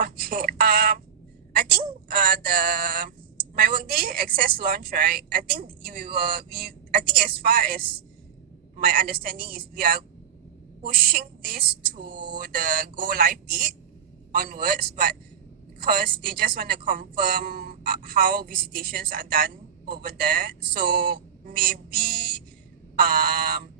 Okay. I think the my workday access launch, right? I think I think as far as my understanding is we are pushing this to the go live date onwards, but because they just want to confirm how visitations are done over there. So maybe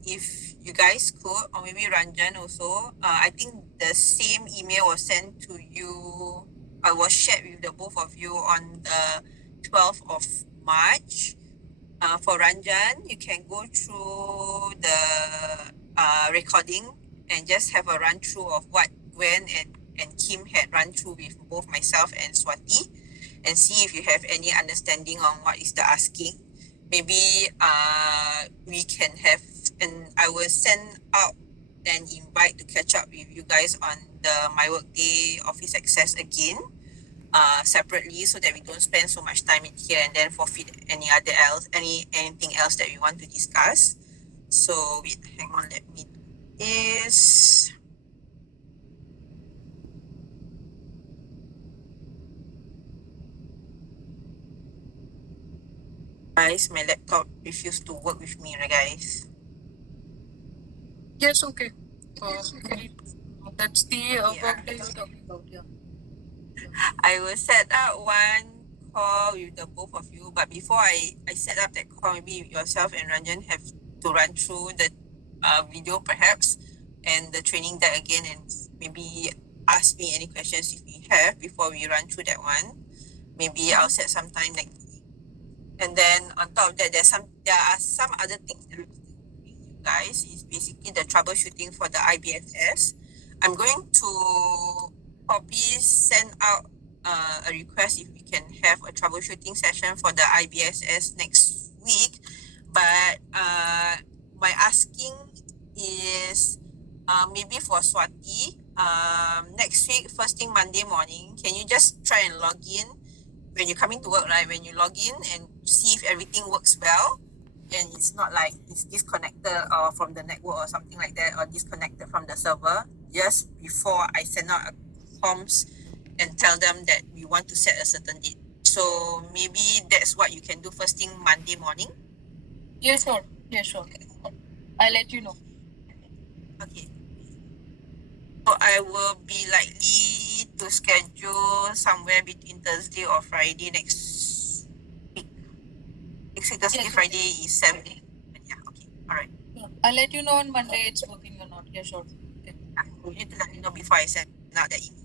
if you guys could, or maybe Ranjan also, I think the same email was sent to you. I was shared with the both of you on the 12th of March. For Ranjan, you can go through the recording and just have a run through of what Gwen and Kim had run through with both myself and Swati and see if you have any understanding on what is the asking. Maybe we can have, and I will send out an invite to catch up with you guys on the My Workday Office Access again separately so that we don't spend so much time in here and then forfeit anything else that we want to discuss. So wait, hang on, let me do this. Guys, my laptop refused to work with me, right guys? Yes, okay. That's the workday you're talking about, yeah. I will set up one call with the both of you, but before I set up that call, maybe yourself and Ranjan have to run through the video perhaps and the training deck again and maybe ask me any questions if we have before we run through that one. Maybe I'll set some time next week. And then on top of that, there are some other things that I'm still doing, you guys, is basically the troubleshooting for the IBSS. I'm going to probably send out a request if we can have a troubleshooting session for the IBSS next week. But my asking is maybe for Swati, next week, first thing Monday morning, can you just try and log in when you're coming to work, right? When you log in and see if everything works well and it's not like it's disconnected or from the network or something like that or disconnected from the server just before I send out a comms and tell them that we want to set a certain date. So maybe that's what you can do first thing Monday morning. Yes, sure. Yes, sure. I'll let you know. Okay. So I will be likely to schedule somewhere between Thursday or Friday next week. Next week, Thursday, Yes, Friday is 7. Yeah, okay. All right. yeah. I'll let you know on Monday it's working or not. Yeah, sure. Okay. You need to let me know before I send out the email.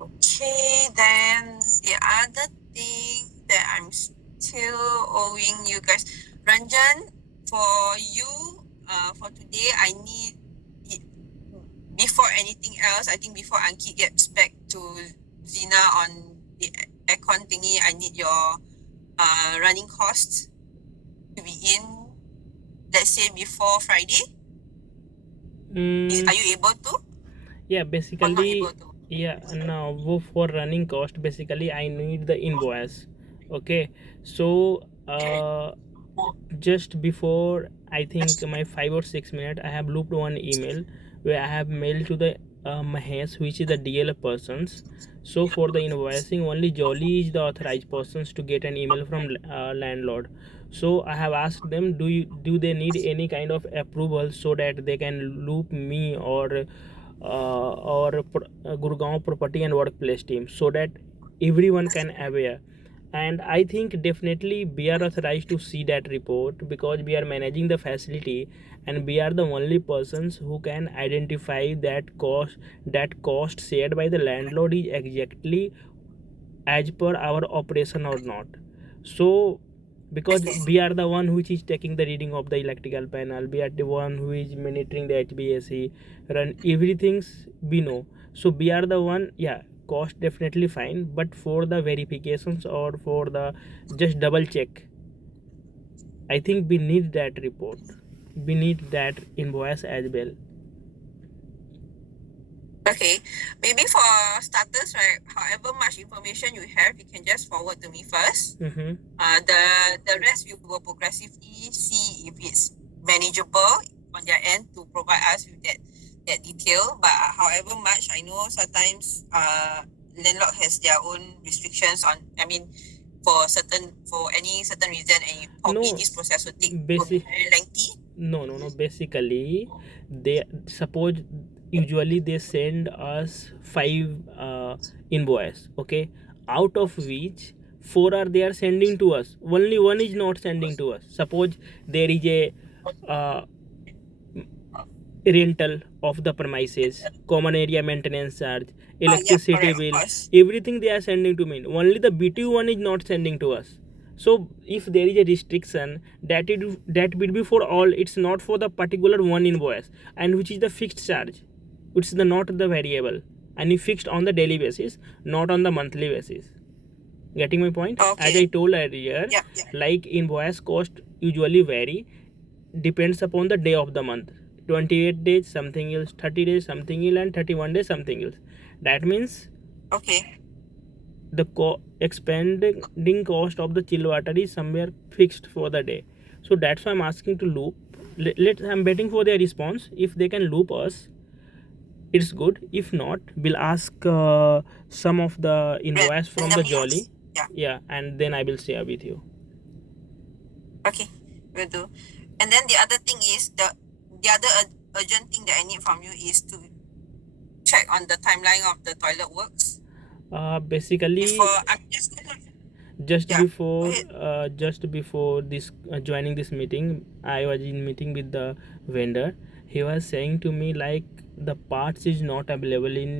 Okay, then the other thing that I'm still owing you guys, Ranjan, for you, for today, I need it, before anything else, I think before Ankit gets back to Zina on the aircon thingy, I need your running costs to be in, let's say before Friday. Are you able to? Yeah, Or not basically, able to? yeah, now for running cost, basically I need the invoice. Okay, so just before I think my 5 or 6 minutes, I have looped one email where I have mailed to the Mahesh, which is the DL persons. So for the invoicing, only Jolly is the authorized persons to get an email from landlord. So I have asked them, do they need any kind of approval so that they can loop me or Gurgaon property and workplace team so that everyone can aware. And I think definitely we are authorized to see that report because we are managing the facility and we are the only persons who can identify that cost shared by the landlord is exactly as per our operation or not. So because we are the one which is taking the reading of the electrical panel, we are the one who is monitoring the HVAC, run everything's we know. So we are the one, yeah, cost definitely fine, but for the verifications or for the just double check, I think we need that report, we need that invoice as well. Okay, maybe for starters, right? However much information you have, you can just forward to me first. Mm-hmm. The rest we will progressively see if it's manageable on their end to provide us with that get detail, but however much I know, sometimes landlord has their own restrictions on. I mean, for any certain reason, and probably No, this process will be basic. very lengthy. No. Basically, they suppose usually they send us 5 invoice. Okay, out of which 4 are they are sending to us. Only one is not sending to us. Suppose there is a uh, rental of the premises, common area maintenance charge, Yeah, electricity correct, of bill, course. everything they are sending to me. Only the BTU one is not sending to us. So if there is a restriction, that will be for all. It's not for the particular one invoice, and which is the fixed charge. It's not the variable, and it fixed on the daily basis, not on the monthly basis. Getting my point? As I Okay. told earlier, Yeah. like invoice cost usually vary, depends upon the day of the month. 28 days something else, 30 days something else, and 31 days something else. That means Okay. the expanding cost of the chill water is somewhere fixed for the day. So that's why I'm asking to loop. I'm waiting for their response. If they can loop us, it's good. If not, we'll ask some of the invoice from the Randomly Jolly. ask. Yeah. Yeah, and then I will share with you. Okay. Will do. And then the other thing is the other urgent thing that I need from you is to check on the timeline of the toilet works. Basically, Before I'm just gonna just Yeah, before go just before this joining this meeting, I was in meeting with the vendor. He was saying to me like the parts is not available in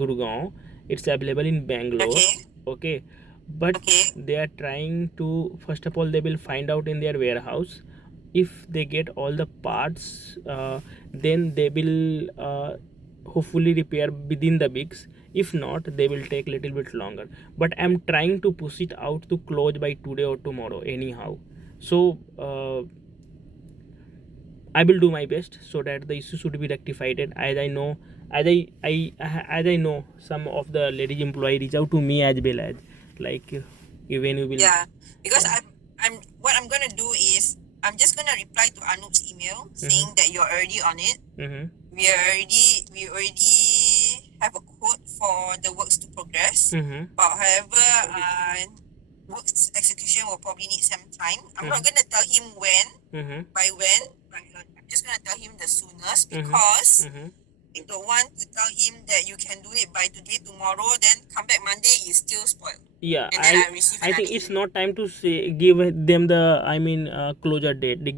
Gurgaon, it's available in Bangalore. Okay. Okay, but Okay. they are trying to, first of all they will find out in their warehouse. If they get all the parts, then they will hopefully repair within the weeks. If not, they will take little bit longer, but I'm trying to push it out to close by today or tomorrow anyhow. So I will do my best so that the issue should be rectified. As I know, as I know, some of the ladies employee reach out to me as well, as like even you will. Yeah. Because Yeah. I'm what I'm gonna do is I'm just gonna reply to Anup's email saying that you're already on it. Mm-hmm. We already have a quote for the works to progress. Mm-hmm. But however, works execution will probably need some time. I'm not gonna tell him when, Mm-hmm. by when, but I'm just gonna tell him the soonest Mhm. because Mm-hmm. I don't want to tell him that you can do it by today, tomorrow, then come back Monday is still spoiled. Yeah, And then I receive I think another it's email. not time to say give them the, I mean, closure date, the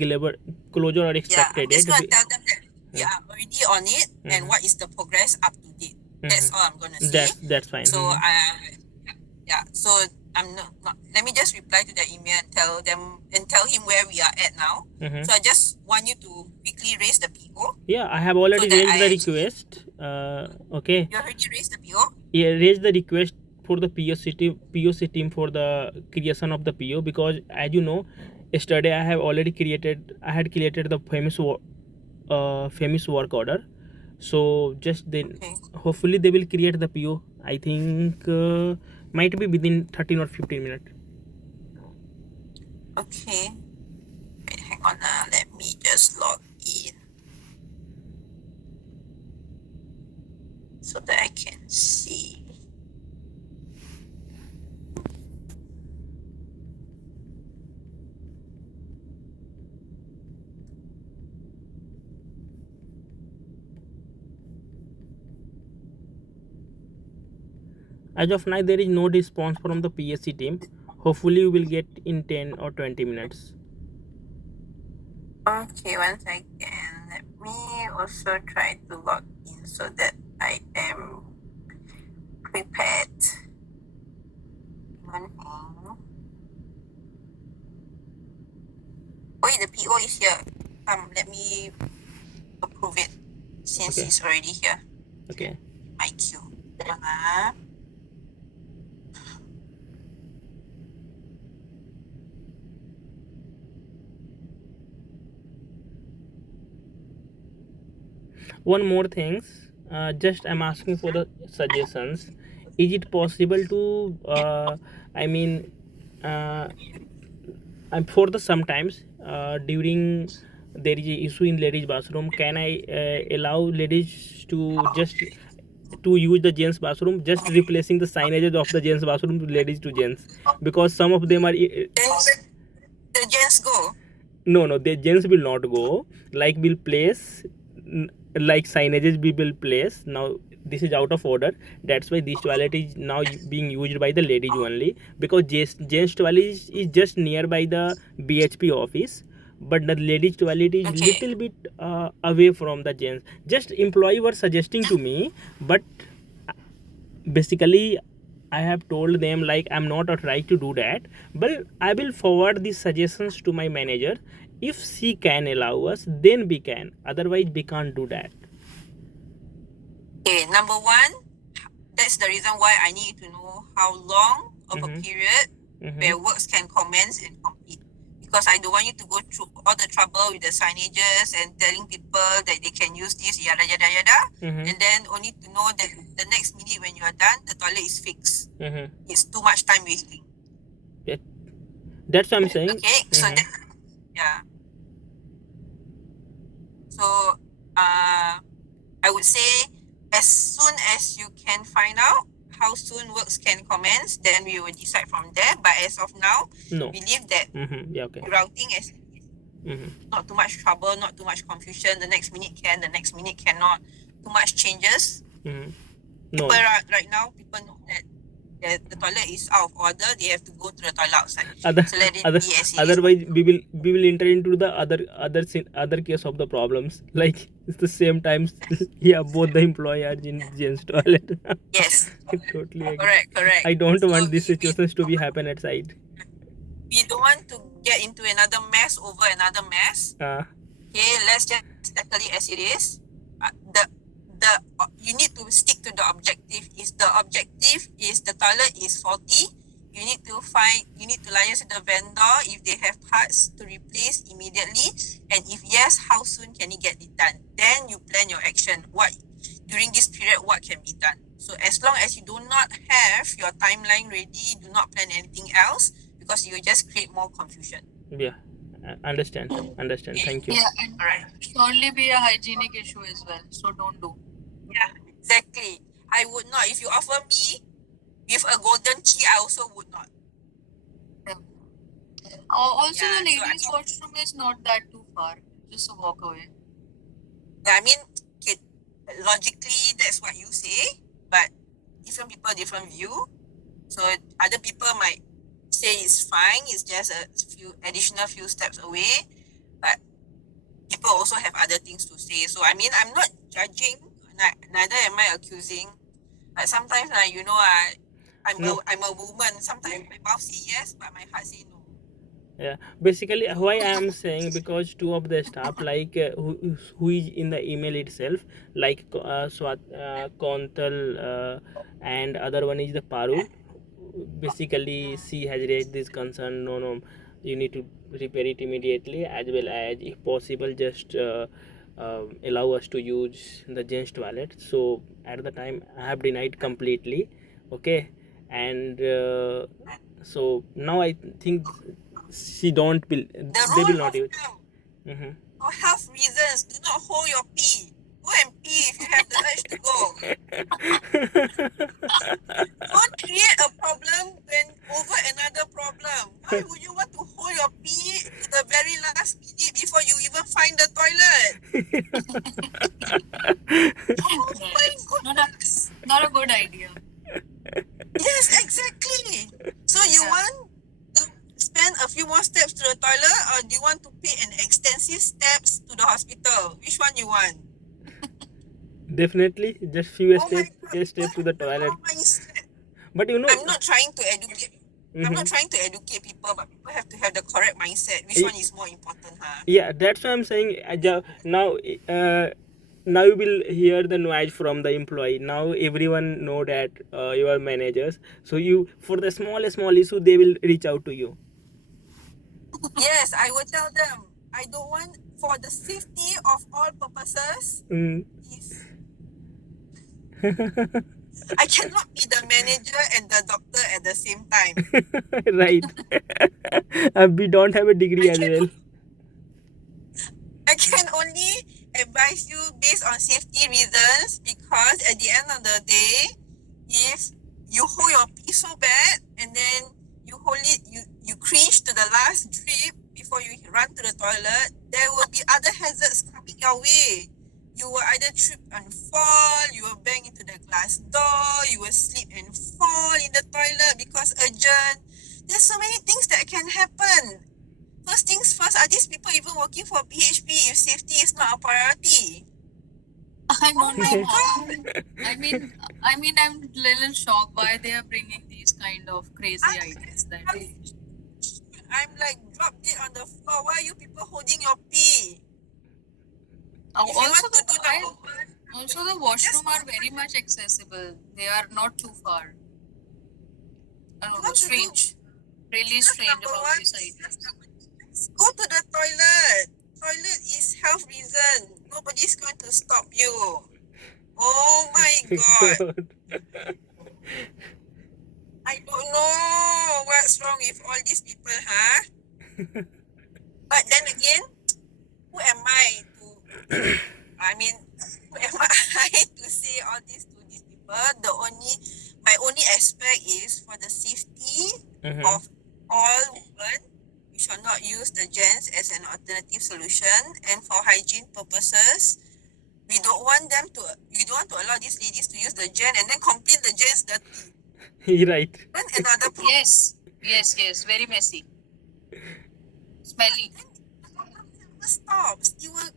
closure or Yeah, I'm expected just date. gonna tell them that we are already on it and what is the progress up to date. That's all I'm gonna say. That's fine. So yeah. So I'm not. Let me just reply to that email and tell him where we are at now. Mhm. So I just want you to quickly raise the PO. Yeah, I have already So that raised I the actually- request. Okay. You already raised the PO. Yeah, raise the request for the POC team for the creation of the PO, because as you know, yesterday I had created the famous work order. So just then, Okay. hopefully they will create the PO. I think might be within 13 or 15 minutes. Okay. Wait, hang on. Let me just log in so that I can see. As of now, there is no response from the PSC team. Hopefully, we will get in 10 or 20 minutes. Okay, one second. Let me also try to log in so that I am prepared. One thing. Oh, the PO is here. Let me approve it since Okay. it's already here. Okay. My queue. One more things, just I'm asking for the suggestions. Is it possible to I mean, for the sometimes during there is a issue in ladies bathroom, can I allow ladies to just to use the gents bathroom, just replacing the signages of the gents bathroom to ladies to gents, because some of them are Then the gents go. no, the gents will not go, like will place like signages we will place. Now this is out of order, that's why this toilet is now being used by the ladies only, because gents toilet is just nearby the BHP office, but the ladies toilet is Okay. little bit away from the gents. Just employee were suggesting to me, but basically I have told them like I'm not authorized to do that, but I will forward these suggestions to my manager. If she can allow us, then we can, otherwise we can't do that. Okay, number one, that's the reason why I need to know how long of a period where works can commence and complete. Because I don't want you to go through all the trouble with the signages and telling people that they can use this, yada, yada, yada. And then only to know that the next minute when you are done, the toilet is fixed. It's too much time wasting. That's what I'm saying. Okay, so that, yeah. So, I would say as soon as you can find out how soon works can commence, then we will decide from there. But as of now, No. believe that Yeah, okay. routing is not too much trouble, not too much confusion. The next minute can, the next minute cannot. Too much changes. No. People right now, people know that the toilet is out of order. They have to go to the toilet outside. So let it be as it is. Otherwise we will enter into the other case of the problems, like it's the same times. Yeah, both the employee are in gents toilet. Yes. Totally agree. Correct. I don't So want these we situations to be happen at site. don't want to get into another mess over another mess. Okay, let's just tackle it as it is. You need to stick to the objective. Is the objective is the toilet is faulty? You need to liaise with the vendor if they have parts to replace immediately, and if yes, how soon can it get it done? Then you plan your action. What during this period, what can be done? So as long as you do not have your timeline ready, do not plan anything else, because you just create more confusion. Yeah, understand. Thank you. Yeah, and Alright. surely be a hygienic issue as well. So don't do. Yeah, exactly. I would not. If you offer me with a golden key, I also would not. Also, Yeah, the so ladies' washroom is not that too far. Just a walk away. I mean, okay, logically, that's what you say, but different people, different view. So other people might say it's fine, it's just a few steps away, but people also have other things to say. So I mean, I'm not judging, neither am I accusing. But sometimes, I'm a woman. Sometimes my mouth say yes, but my heart say no. Yeah, basically why I am saying, because two of the staff, like who is in the email itself, like Kontal and other one is the Parul. Basically she has raised this concern. No, you need to repair it immediately, as well as if possible just allow us to use the gents toilet. So at the time I have denied completely. Okay, and so now I think they will not use. For health reasons, do not hold your pee. Go and pee if you have the urge to go. Don't create a problem over another problem. Why would you want to hold your pee to the very last minute before you even find the toilet? Oh my goodness. Not a good idea. Yes, exactly. So you want to spend a few more steps to the toilet, or do you want to pay an extensive steps to the hospital? Which one you want? Definitely just few Oh my steps to the toilet. Mindset. But you know, I'm not trying to educate. I'm not trying to educate people, but people have to have the correct mindset. Which one is more important, huh? yeah, that's why I'm saying now you will hear the noise from the employee. Now everyone know that you are managers, so you, for the small issue, they will reach out to you. Yes, I will tell them. I don't want, for the safety of all purposes, please. I cannot be the manager and the doctor at the same time. Right. We don't have a degree as well. I advise you based on safety reasons, because at the end of the day, if you hold your pee so bad and then you hold it, you cringe to the last drip before you run to the toilet, there will be other hazards coming your way. You will either trip and fall, you will bang into the glass door, you will slip and fall in the toilet because urgent. There's so many things that can happen. First things first, are these people even working for PHP if safety is not a priority? I don't my know. God. I mean, I'm a little shocked why they are bringing these kind of crazy ideas. That I'm like dropped it on the floor. Why are you people holding your pee? If you also want to do the also the washroom are very much accessible. They are not too far. I don't know. want to do- Strange, really strange number about one, these ideas. go to the toilet. Toilet is health reason. Nobody's going to stop you. Oh my God. I don't know what's wrong with all these people, huh? But then again, who am I to, I mean, who am I to say all this to these people? My only aspect is for the safety Mhm. of all women. We shall not use the gents as an alternative solution, and for hygiene purposes, we don't want to allow these ladies to use the gent and then complain the gents dirty. Right. Then another problem. Yes. Very messy, smelly. Stops. You will,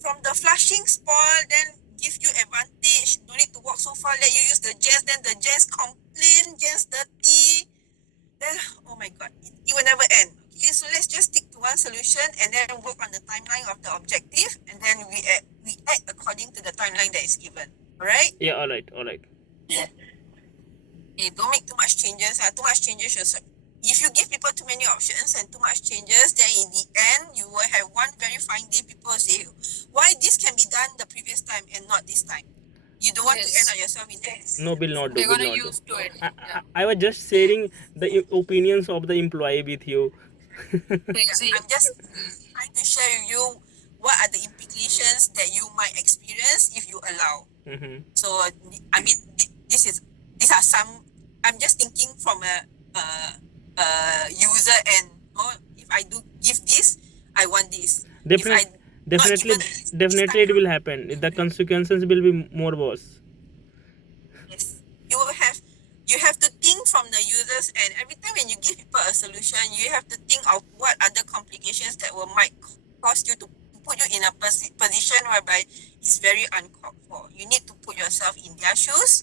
from the flushing spoil, then give you advantage. Don't need to walk so far. Let you use the gents. Then the gents complain. Gents dirty. Then oh my God, it will never end. Okay, so let's just stick to one solution and then work on the timeline of the objective, and then we act according to the timeline that is given. All right. Yeah, all right. Okay, don't make too much changes. Too much changes if you give people too many options and too much changes, then in the end you will have one very fine day people say, why this can be done the previous time and not this time? You don't want to Yes. end up yourself in that. No, will not do. They're Will gonna not do. use to it. I was just sharing the opinions of the employee with you. Crazy. I'm just trying to share with you what are the implications that you might experience if you allow. Mhm. So I mean, these are some. I'm just thinking from a user end. Oh, if I do give this, I want this. Definitely, definitely, it will happen. The consequences will be more worse. Yes, you have to think from the users end. Every time when you give people a solution, you have to think of what other complications that might cause you to put you in a position whereby it's very uncalled for. You need to put yourself in their shoes,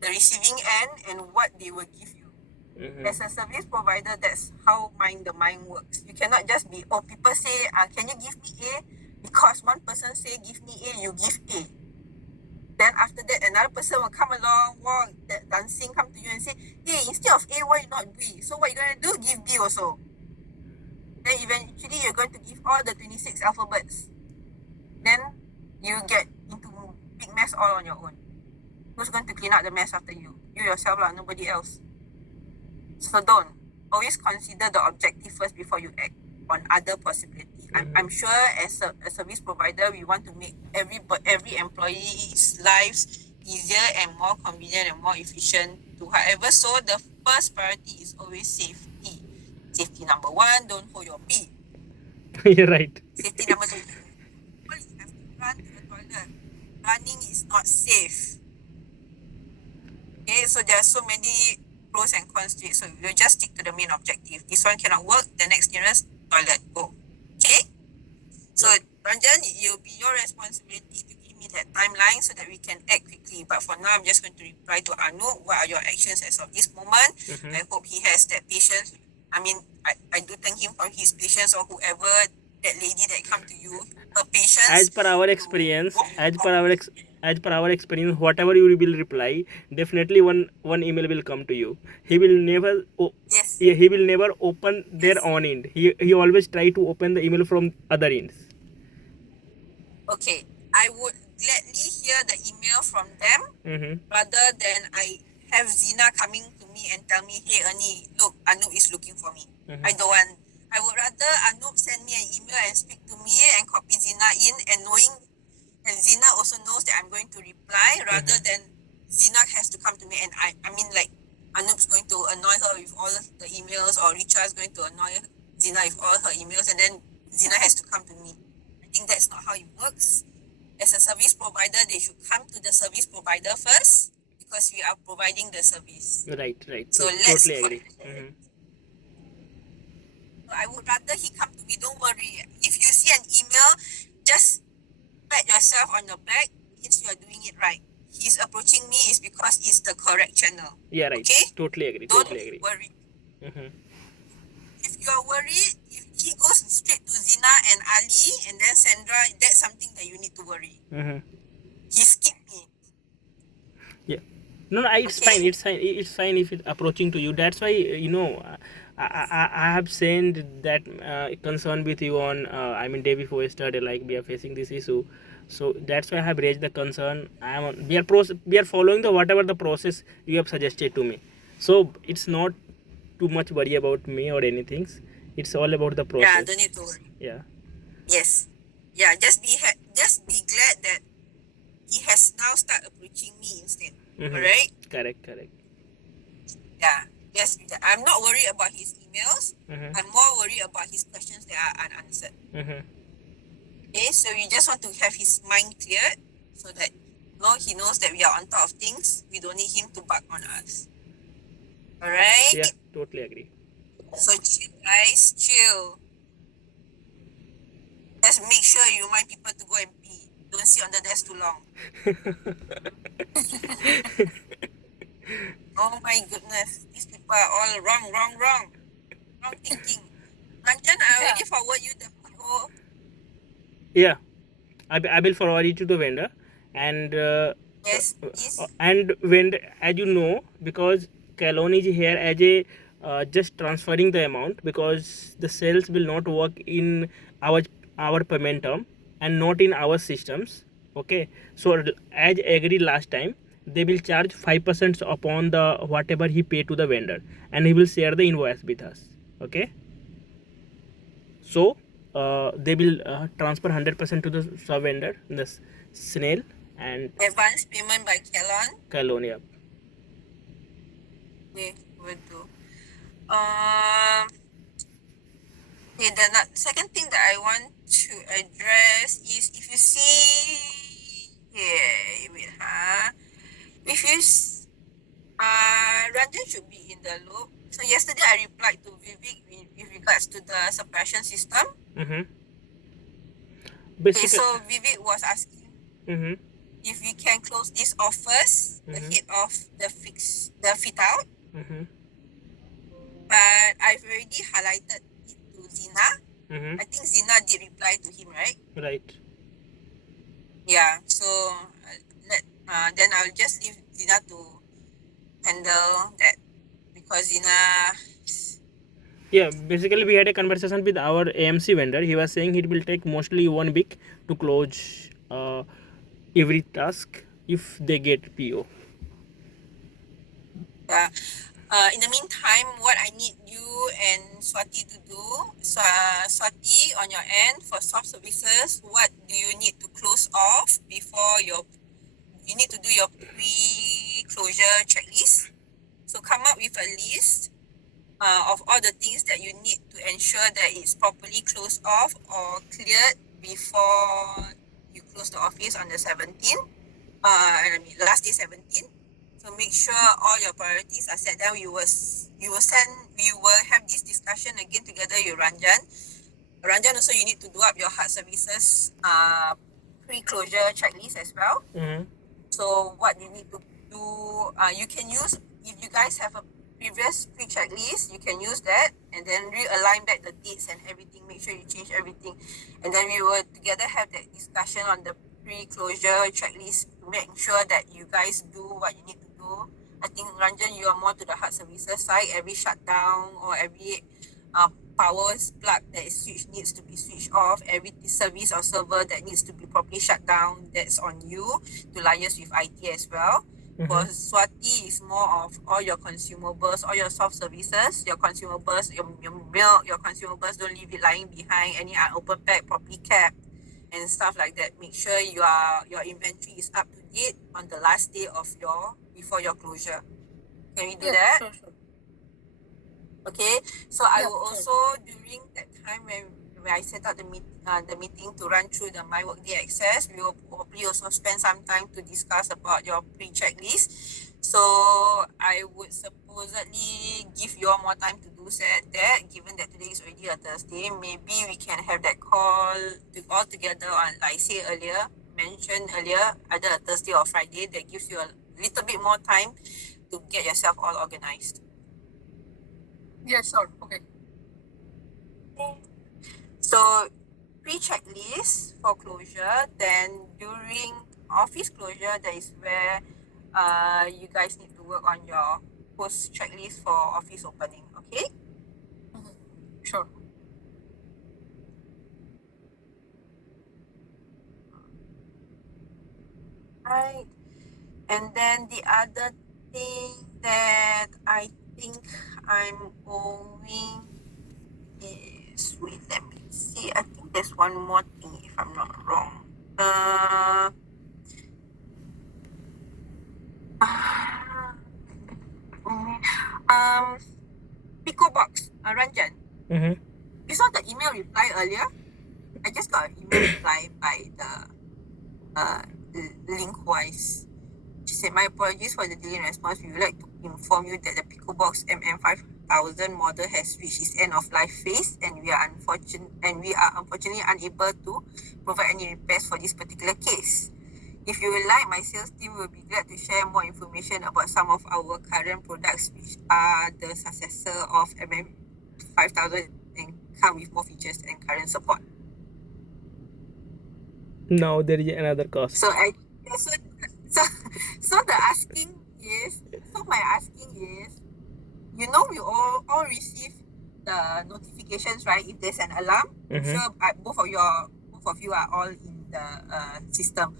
the receiving end, and what they will give you. Mhm. As a service provider, that's how the mind works. You cannot just be, people say, can you give me A? Because one person say give me A, you give A. Then after that, another person will come along, walk, that dancing, come to you and say, hey, instead of A, why not B? So what you going to do? Give B also. Then eventually you're going to give all the 26 alphabets. Then you get into big mess all on your own. Who's going to clean up the mess after you? You yourself lah, nobody else. So don't. Always consider the objective first before you act on other possibilities. I'm sure as a service provider, we want to make every employee's lives easier and more convenient and more efficient to however. So the first priority is always safety. Safety number one, don't hold your pee. You're right. Safety number two, you have to run to the toilet. Running is not safe. Okay, so there are so many pros and cons to it. So we'll just stick to the main objective. This one cannot work, the next nearest toilet, go. Okay? So Ranjan, it will be your responsibility to give me that timeline so that we can act quickly. But for now, I'm just going to reply to Anu. What are your actions as of this moment? I hope he has that patience. I mean, I do thank him for his patience, or whoever, that lady that come to you, her patience. As per our experience, whatever you will reply, definitely one email will come to you. He will never Yes. he will never open their own end. He always try to open the email from other ends. Okay, I would gladly hear the email from them rather than I have Zina coming to me and tell me, hey Ernie, look, Anup is looking for me. I don't want. I would rather Anup send me an email and speak to me and copy Zina in, and knowing and Zina also knows that I'm going to reply rather than Zina has to come to me and I mean like Anoop's going to annoy her with all the emails or Richa is going to annoy Zina with all her emails and then Zina has to come to me. I think that's not how it works. As a service provider, they should come to the service provider first because we are providing the service. Right. So let's Totally agree. I would rather he come to me. Don't worry. If you see an email, just pat yourself on your back. Means you are doing it right. He's approaching me is because it's the correct channel. Yeah, right. Okay? Totally agree. Don't Totally agree. worry. Mhm. If you're worried, if he goes straight to Zina and Ali and then Sandra, that's something that you need to worry. Mhm. He skipped me. Yeah. No, it's Okay. fine. It's fine if it's approaching to you. That's why I have sent that concern with you on day before yesterday. Like we are facing this issue, so that's why I have raised the concern. We are following the whatever the process you have suggested to me. So it's not too much worry about me or anything. It's all about the Yeah, process. don't need to worry. Yeah. Yes. Yeah, just be glad that he has now started approaching me instead. Mhm. Alright? Correct. Yeah. Yes, I'm not worried about his emails. Mhm. I'm more worried about his questions that are unanswered. Mhm. Okay, so you just want to have his mind cleared so that he knows that we are on top of things. We don't need him to bark on us. Alright? Yeah. Totally agree. So chill, guys, chill. Just make sure you remind people to go and pee. Don't sit on the desk too long. Oh my goodness, these people are all wrong thinking. Ranjan, I already forward you the PO. Yeah, I will forward it to the vendor, and Yes, please. vendor, as you know, because Kalon is here as a just transferring the amount because the sales will not work in our payment term and not in our systems. Okay, so as agreed last time, they will charge 5% upon the whatever he paid to the vendor, and he will share the invoice with us. Okay. So they will transfer 100% to the sub vendor, the snail and Advance payment by Calonia. Okay, will do. Okay, the second thing that I want to address is if you see here, wait, if you Ranjan should be in the loop. So yesterday I replied to Vivek with regards to the suppression system. Mm-hmm. Okay, Basically, so Vivek was asking mm-hmm. if we can close this off first, ahead of the fit out. Mm-hmm. But I've already highlighted it to Zina. Mm-hmm. I think Zina did reply to him, right? Right. Yeah. So then I'll just leave Zina to handle that because Zina. Yeah, basically we had a conversation with our AMC vendor. He was saying it will take mostly 1 week to close every task if they get PO. Yeah. In the meantime, what I need you and Swati to do, Swati on your end for soft services, what do you need to close off before you need to do your pre-closure checklist. So come up with a list of all the things that you need to ensure that it's properly closed off or cleared before you close the office on the 17th. Last day 17th. So make sure all your priorities are set down. We will have this discussion again together with Ranjan. Ranjan, also you need to do up your hard services pre-closure checklist as well. Mm-hmm. So what you need to do, you can use, if you guys have a previous pre-checklist, you can use that and then realign back the dates and everything. Make sure you change everything. And then we will together have that discussion on the pre-closure checklist to make sure that you guys do what you need to do. I think Ranjan, you are more to the hard services side. Every shutdown or every power plug that is switched needs to be switched off. Every service or server that needs to be properly shut down, that's on you to liaise with IT as well. For Swati is more of all your consumables, all your soft services, your consumables, your milk, your consumables, don't leave it lying behind, any unopened pack, properly kept. and stuff like that. Make sure your inventory is up to date on the last day of before your closure. Can we do that? Sure. Okay, so I Yeah, will sure. also, during that time when I set up the meeting to run through the My Workday Access, we will probably also spend some time to discuss about your pre-checklist. So I would supposedly give you all more time to do that, given that today is already a Thursday. Maybe we can have that call all together on, like I mentioned earlier, either a Thursday or Friday. That gives you a little bit more time to get yourself all organized. Yeah, sure. Okay. So pre-checklist for closure, then during office closure, that is where you guys need to work on your post checklist for office opening. Okay. Sure. Right. And then the other thing that I think I'm owing is, wait, let me see. I think there's one more thing if I'm not wrong. Pico Box, Ranjan. Mm-hmm. You saw the email reply earlier? I just got an email reply by the link-wise. She said, my apologies for the delay in response. We would like to inform you that the PicoBox MM5000 model has reached its end of life phase, and we are unfortunately unable to provide any repairs for this particular case. If you would like, my sales team will be glad to share more information about some of our current products, which are the successor of MM5000 and come with more features and current support. Now there is another cost. So my asking is, we all receive the notifications, right? If there's an alarm, I'm sure both of you are all in the system.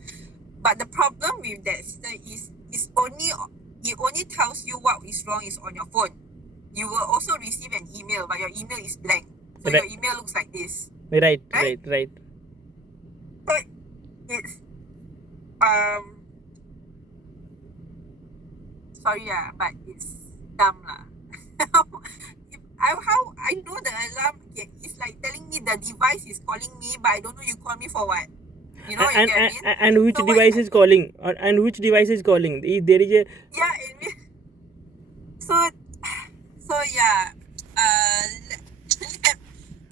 But the problem with that system is it only tells you what is wrong is on your phone. You will also receive an email, but your email is blank. So your email looks like this. Right. So it's sorry, but it's dumb lah. How I know the alarm? It's like telling me the device is calling me, but I don't know you call me for what. You know, And, you get what I mean? and which So device is calling? And which device is calling? There is a so yeah.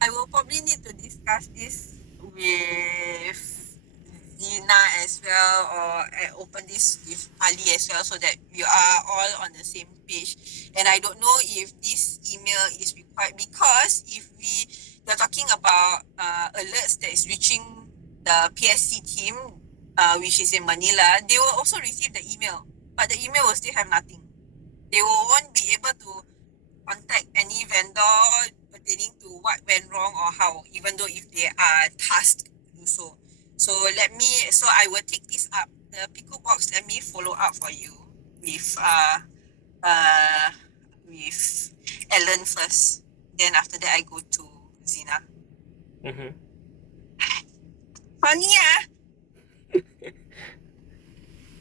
I will probably need to discuss this with Zina as well, or open this with Ali as well, so that we are all on the same page. And I don't know if this email is required, because if you're talking about alerts that is reaching the PSC team, which is in Manila, they will also receive the email, but the email will still have nothing. They won't be able to contact any vendor pertaining to what went wrong or how, even though if they are tasked to do so. So I will take this up. The Pico Box, let me follow up for you with Ellen first. Then after that I go to Zina. Funny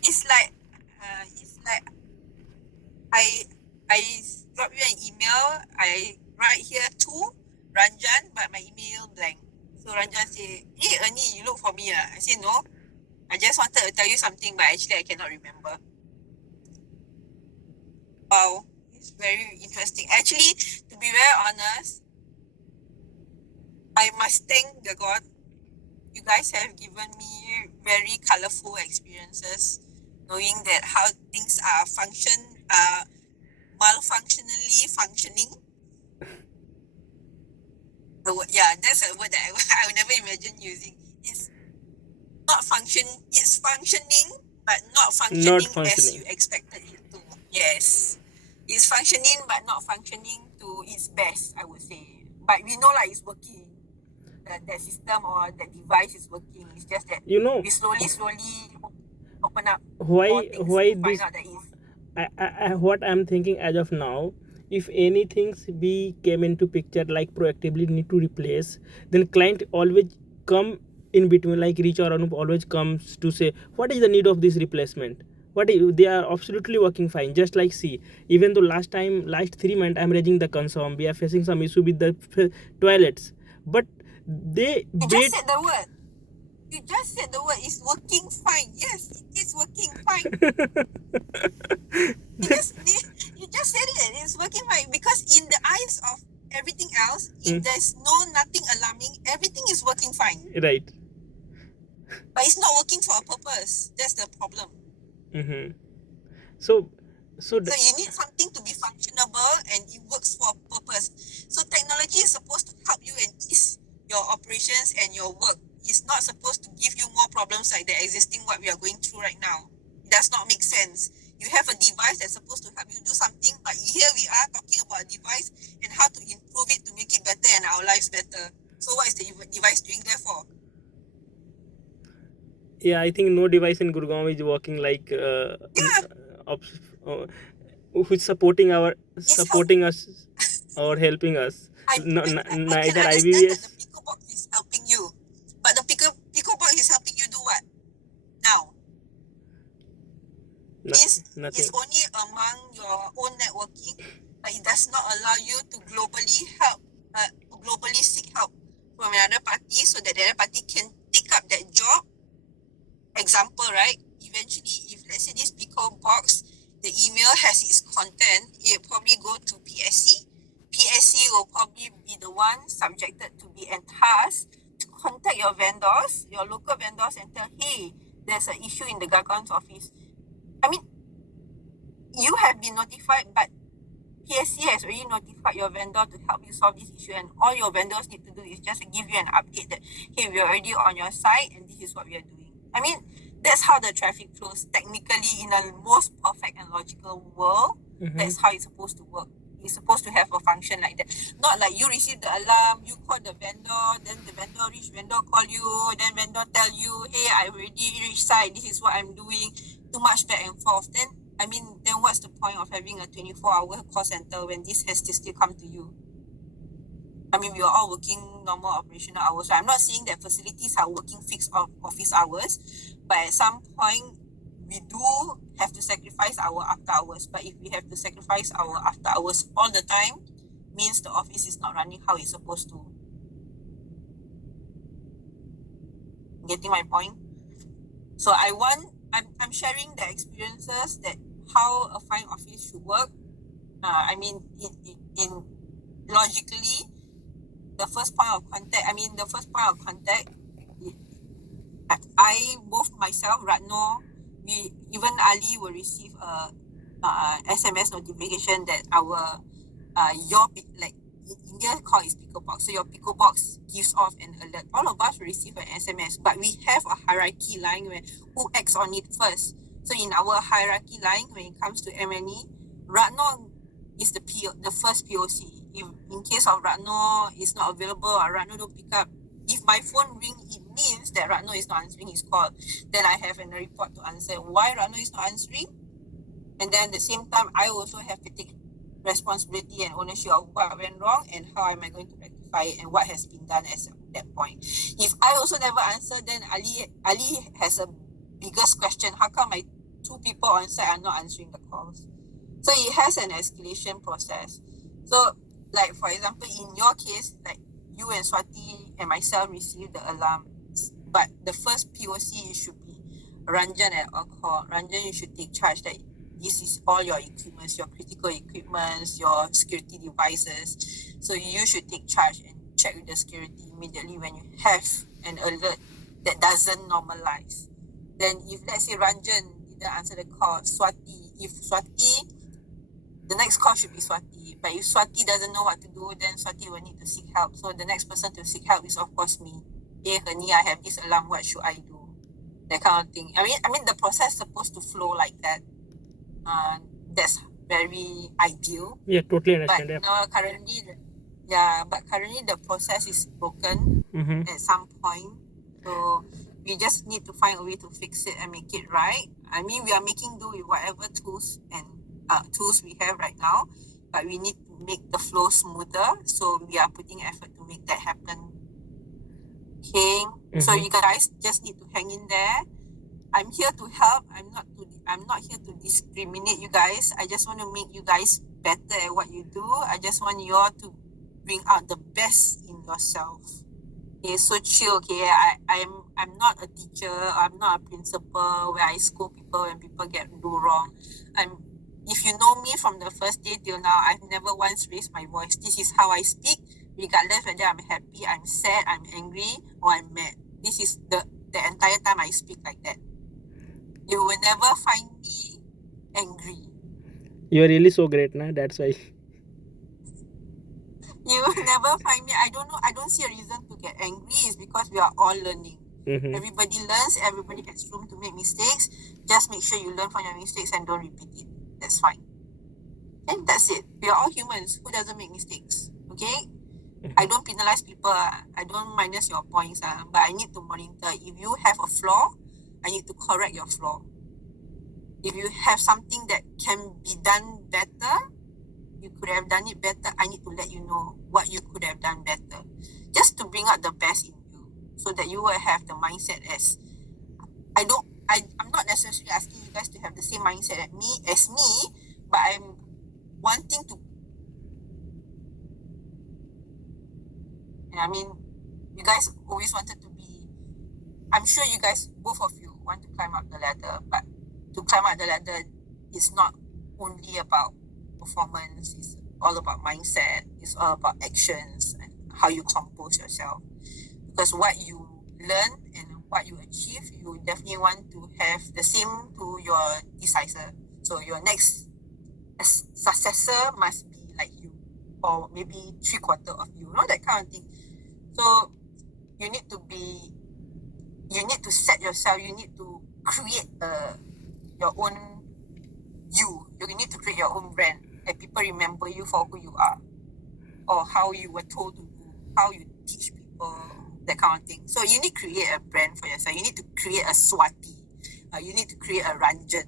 it's like I drop you an email. I write here to Ranjan, but my email blank. So Ranjan say, "Hey Ernie, you look for me." I say, "No, I just wanted to tell you something, but actually I cannot remember." Wow, it's very interesting. Actually, to be very honest, I must thank the God. You guys have given me very colourful experiences, knowing that how things are malfunctionally functioning. That's a word that I would never imagine using. It's functioning, but not functioning as you expected it to. Yes. It's functioning, but not functioning to its best, I would say. But we know it's working. The system or the device is working. It's just that we slowly open up more things to find out that what I'm thinking as of now, if anything we came into picture like proactively need to replace, then client always come in between, like Richa or Anup always comes to say what is the need of this replacement. They are absolutely working fine. Just like see, even though last 3 months I'm raising the concern, we are facing some issue with the toilets, but they You wait. just said the word. You just said the word. It's working fine. Yes, it is working fine. You just said it. It's working fine because in the eyes of everything else, if there's nothing alarming, everything is working fine. Right. But it's not working for a purpose. That's the problem. So So you need something to be functionable and it works for a purpose. So technology is supposed to help you and ease your operations and your work. It's not supposed to give you more problems like the existing what we are going through right now. It does not make sense. You have a device that's supposed to help you do something, but here we are talking about a device and how to improve it to make it better and our lives better. So what is the device doing there for? yeah, I think no device in Gurgaon is working like who's supporting us or helping us. I can Neither understand that IBVS. the Pico Box is helping you, but the Pico Box is helping you do what? Now, Nothing. it's only among your own networking, but it does not allow you to globally seek help from another party so that the other party can take up that job. Example, right? Eventually, if let's say this Pico Box, the email has its content, it will probably go to PSC. PSC will probably be the one subjected to be tasked to contact your vendors, your local vendors, and tell, hey, there's an issue in the Gagan's office. I mean, you have been notified, but PSC has already notified your vendor to help you solve this issue, and all your vendors need to do is just give you an update that, hey, we're already on your side and this is what we are doing. I mean, that's how the traffic flows technically in a most perfect and logical world. That's how it's supposed to work. It's supposed to have a function like that. Not like you receive the alarm, you call the vendor, then the vendor call you, then vendor tell you, hey, I already reached site, this is what I'm doing. Too much back and forth. Then what's the point of having a 24-hour call center when this has to still come to you? I mean, we are all working normal operational hours. So I'm not saying that facilities are working fixed office hours, but at some point, we do have to sacrifice our after hours. But if we have to sacrifice our after hours all the time, means the office is not running how it's supposed to. Getting my point? So I'm sharing the experiences that how a fine office should work. I mean, in logically, the first point of contact, both myself, Ratno, even Ali will receive a SMS notification that our in India call is Pico Box. So your Pico Box gives off an alert. All of us will receive an SMS, but we have a hierarchy line where who acts on it first. So in our hierarchy line, when it comes to MNE, Ratno is the first POC. If in case of Ratno is not available or Ratno don't pick up, if my phone ring, it means that Ratno is not answering his call. Then I have a report to answer why Ratno is not answering. And then at the same time, I also have to take responsibility and ownership of what went wrong and how am I going to rectify it and what has been done at that point. If I also never answer, then Ali has a biggest question. How come my 2 people on site are not answering the calls? So it has an escalation process. So like for example, in your case, like you and Swati and myself received the alarm, but the first POC should be Ranjan at all call. Ranjan, you should take charge that this is all your equipment, your critical equipment, your security devices. So you should take charge and check with the security immediately when you have an alert that doesn't normalize. Then if let's say Ranjan didn't answer the call, the next call should be Swati. But if Swati doesn't know what to do, then Swati will need to seek help. So the next person to seek help is of course me. Hey, honey, I have this alarm. What should I do? That kind of thing. I mean, the process is supposed to flow like that. That's very ideal. Yeah, totally understand. But now currently the process is broken at some point. So we just need to find a way to fix it and make it right. I mean, we are making do with whatever tools we have right now, but we need to make the flow smoother. So we are putting effort to make that happen. Okay. So Mhm. you guys just need to hang in there. I'm here to help. I'm not here to discriminate you guys. I just want to make you guys better at what you do. I just want you all to bring out the best in yourself. Okay, so chill. Okay, I'm not a teacher. I'm not a principal where I scold people when people do wrong. If you know me from the first day till now, I've never once raised my voice. This is how I speak, regardless whether I'm happy, I'm sad, I'm angry, or I'm mad. This is the entire time I speak like that. You will never find me angry. You are really so great, na? That's why. You will never find me. I don't know. I don't see a reason to get angry. It's because we are all learning. Mhm. Everybody learns. Everybody has room to make mistakes. Just make sure you learn from your mistakes and don't repeat it. That's fine. And that's it. We are all humans. Who doesn't make mistakes? Okay? I don't penalize people. I don't minus your points. But I need to monitor. If you have a flaw, I need to correct your flaw. If you have something that can be done better, you could have done it better, I need to let you know what you could have done better. Just to bring out the best in you, so that you will have the mindset as I'm not necessarily asking you guys to have the same mindset as me, but I'm wanting to, I mean, you guys always wanted to be, I'm sure you guys, both of you want to climb up the ladder, but to climb up the ladder is not only about performance, it's all about mindset, it's all about actions and how you compose yourself. Because what you learn and what you achieve, you definitely want to have the same to your decisive. So your next successor must be like you, or maybe 3/4 of you, that kind of thing. So you need to set yourself, you need to create your own you need to create your own brand, and people remember you for who you are, or how you were told to do, how you teach people, that kind of thing. So you need to create a brand for yourself. You need to create a Swati, you need to create a Ranjan,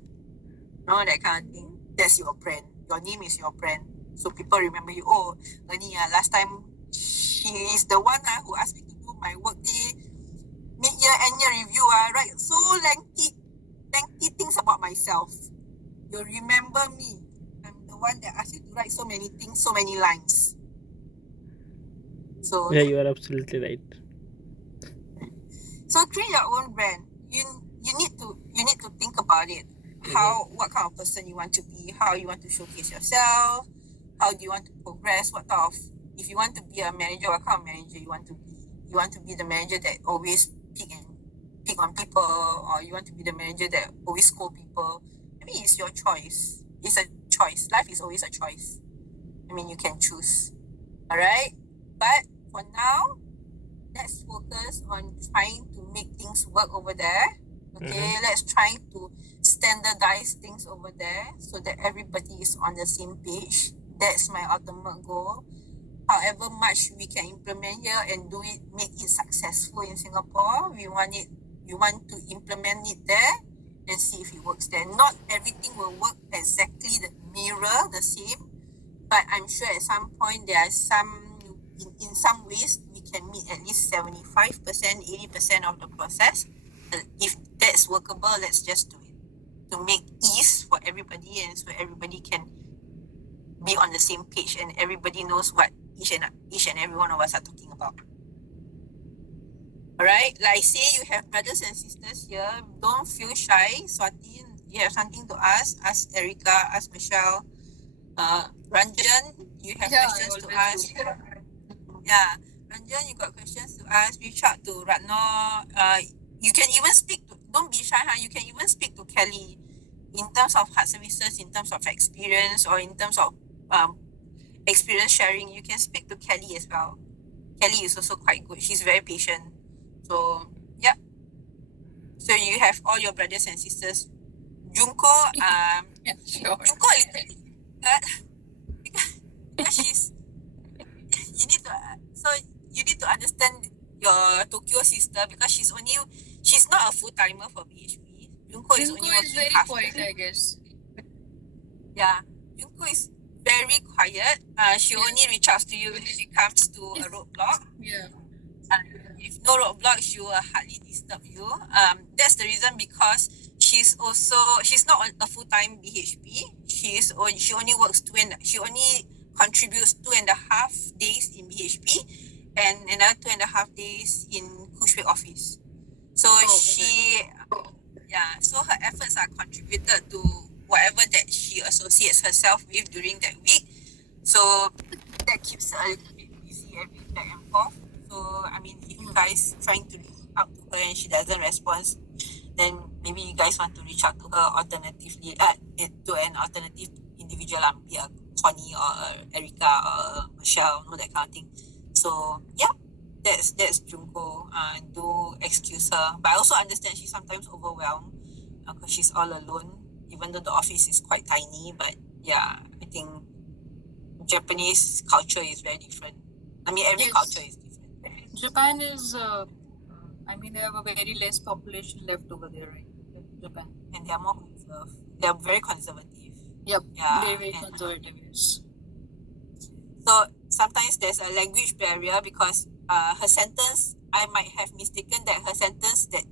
that kind of thing. That's your brand. Your name is your brand. So people remember you. Oh, Ernie, last time she is the one who asked me to do my workday mid-year annual review. Right, so lengthy things about myself. You remember me. I'm the one that asked you to write so many things, so many lines. So Yeah, you are absolutely right. create your own brand. You need to think about it. What kind of person you want to be, how you want to showcase yourself, how do you want to progress, if you want to be a manager, what kind of manager you want to be. You want to be the manager that always pick on people, or you want to be the manager that always scold people. I mean, it's your choice. It's a choice. Life is always a choice. I mean, you can choose. Alright? But for now, let's focus on trying to make things work over there. Okay, let's try to standardize things over there so that everybody is on the same page. That's my ultimate goal. However much we can implement here and do it, make it successful in Singapore, we want to implement it there and see if it works there. Not everything will work exactly the same, but I'm sure at some point there are in some ways we can meet at least 75%, 80% of the process. If that's workable, let's just do it to make ease for everybody, and so everybody can be on the same page and everybody knows what each and every one of us are talking about. Alright, like say you have brothers and sisters here, don't feel shy. Swati, you have something to ask Erica, ask Michelle. Ranjan, you have questions to ask. Yeah, Ranjan, you got questions to ask. Reach out to Ratno. You can even don't be shy, you can even speak to Kelly in terms of hard services, in terms of experience, or in terms of experience sharing. You can speak to Kelly as well. Kelly is also quite good. She's very patient. So, yeah. So you have all your brothers and sisters. Junko, Sure. Junko a little bit, because you need to understand your Tokyo sister, because she's not a full timer for BHP. Junko is only working very half. quiet, I guess. Yeah, Junko is very quiet. She only reaches out to you when it comes to a roadblock. Yeah. If no roadblock, block, she will hardly disturb you. That's the reason because she's not a full-time BHP. She only works she only contributes 2.5 days in BHP and another 2.5 days in Cushwick office. So so her efforts are contributed to whatever that she associates herself with during that week. So that keeps her a little bit busy every back and forth. So I mean, if you guys trying to reach out to her and she doesn't respond, then maybe you guys want to reach out to her alternatively to an alternative individual, be a Connie or a Erica or a Michelle, that kind of thing. So yeah, that's Junko. Do excuse her, but I also understand she's sometimes overwhelmed because she's all alone, even though the office is quite tiny. But yeah, I think Japanese culture is very different. I mean, every Yes. culture is different. Japan is, I mean, they have a very less population left over there, right? Japan. And they are more conservative. They are very conservative. Yep. Yeah, They're very and, conservative, yes. So sometimes there's a language barrier because her sentence, I might have mistaken that her sentence that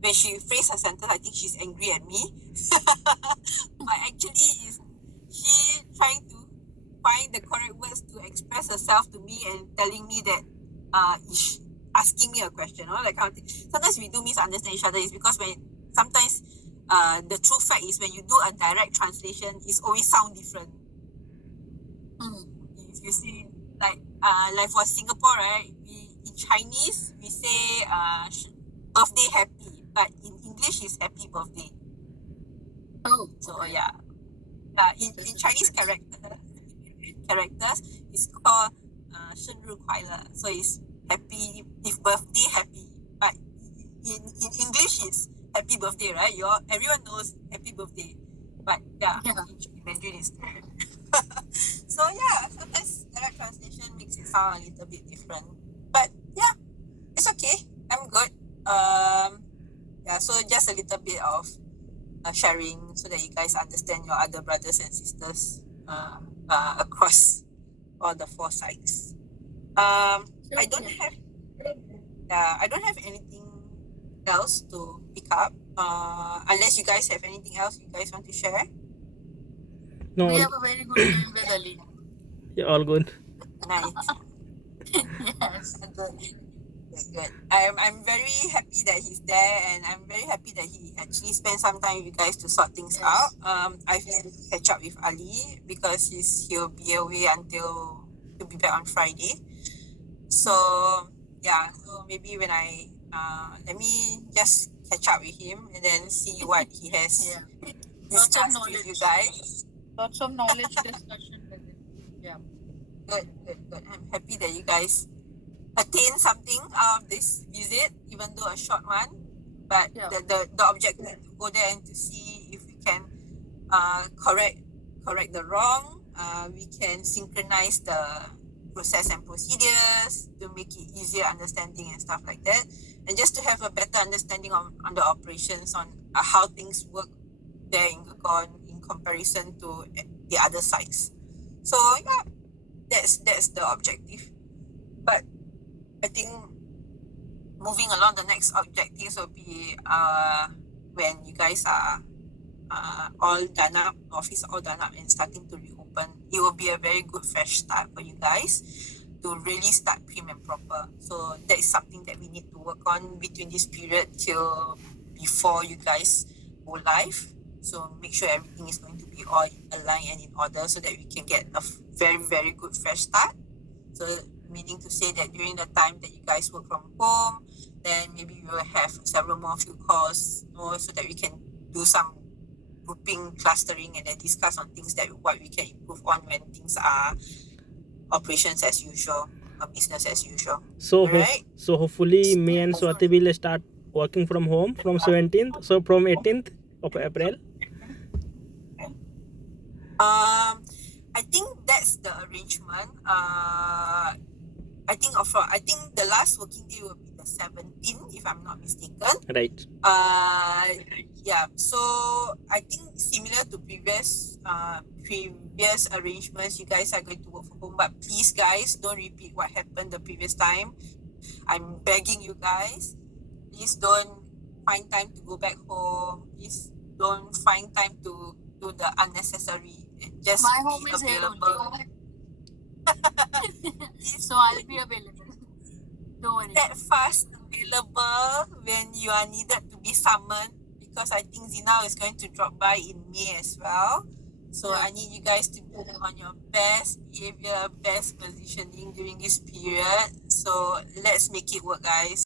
when she phrased her sentence, I think she's angry at me. But actually is she trying to find the correct words to express herself to me and telling me that is asking me a question, that kind of thing. Sometimes we do misunderstand each other is because when sometimes the true fact is when you do a direct translation, it's always sound different. If you see like for Singapore, right? In Chinese we say birthday happy, but in English is happy birthday. Oh, So yeah, in Chinese characters it's called 生日快乐. So it's happy if birthday happy, but in English it's happy birthday, right? Everyone knows happy birthday, but Yeah. in Mandarin is so yeah, sometimes direct translation makes it sound a little bit different, but yeah, it's okay. I'm good. So just a little bit of sharing so that you guys understand your other brothers and sisters across all the 4 sides. I don't have anything else to pick up unless you guys have anything else you guys want to share. No, we have a very good time with Ali. yeah, all good. Nice. Yes. Good. I'm very happy that he's there, and I'm very happy that he actually spent some time with you guys to sort things Yes. out. I've yet to catch up with Ali because he'll be away until he'll be back on Friday. So so maybe when I let me just catch up with him and then see what he has Yeah. Lots of discussed with you knowledge. guys. Lots of knowledge discussion with him. Yeah. Good. I'm happy that you guys attain something out of this visit, even though a short one. But Yeah. the objective is to go there and to see if we can correct the wrong. We can synchronize the process and procedures to make it easier understanding and stuff like that, and just to have a better understanding on the operations, on how things work there in Gurkon in comparison to the other sites. So yeah, that's the objective. But I think moving along, the next objectives will be when you guys are all done up, office all done up and starting to reopen, it will be a very good fresh start for you guys to really start prim and proper. So that is something that we need to work on between this period till before you guys go live. So make sure everything is going to be all aligned and in order so that we can get a very, very good fresh start. So meaning to say that during the time that you guys work from home, then maybe we will have several more few calls, so that we can do some grouping, clustering, and then discuss on things that what we can improve on when things are operations as usual, or business as usual. So Alright. so hopefully me and Swati will start working from home from 17th. So from 18th of April. I think that's the arrangement. I think the last working day will be the 17th, if I'm not mistaken. Right. So I think similar to previous arrangements, you guys are going to work from home, but please guys don't repeat what happened the previous time. I'm begging you guys, please don't find time to go back home. Please don't find time to do the unnecessary. Just My be home is here available. only. Please So I'll be available. Don't worry. steadfast available when you are needed to be summoned, because I think Zina is going to drop by in May as well. So Yeah. I need you guys to be on your best behavior, best positioning during this period. So let's make it work, guys.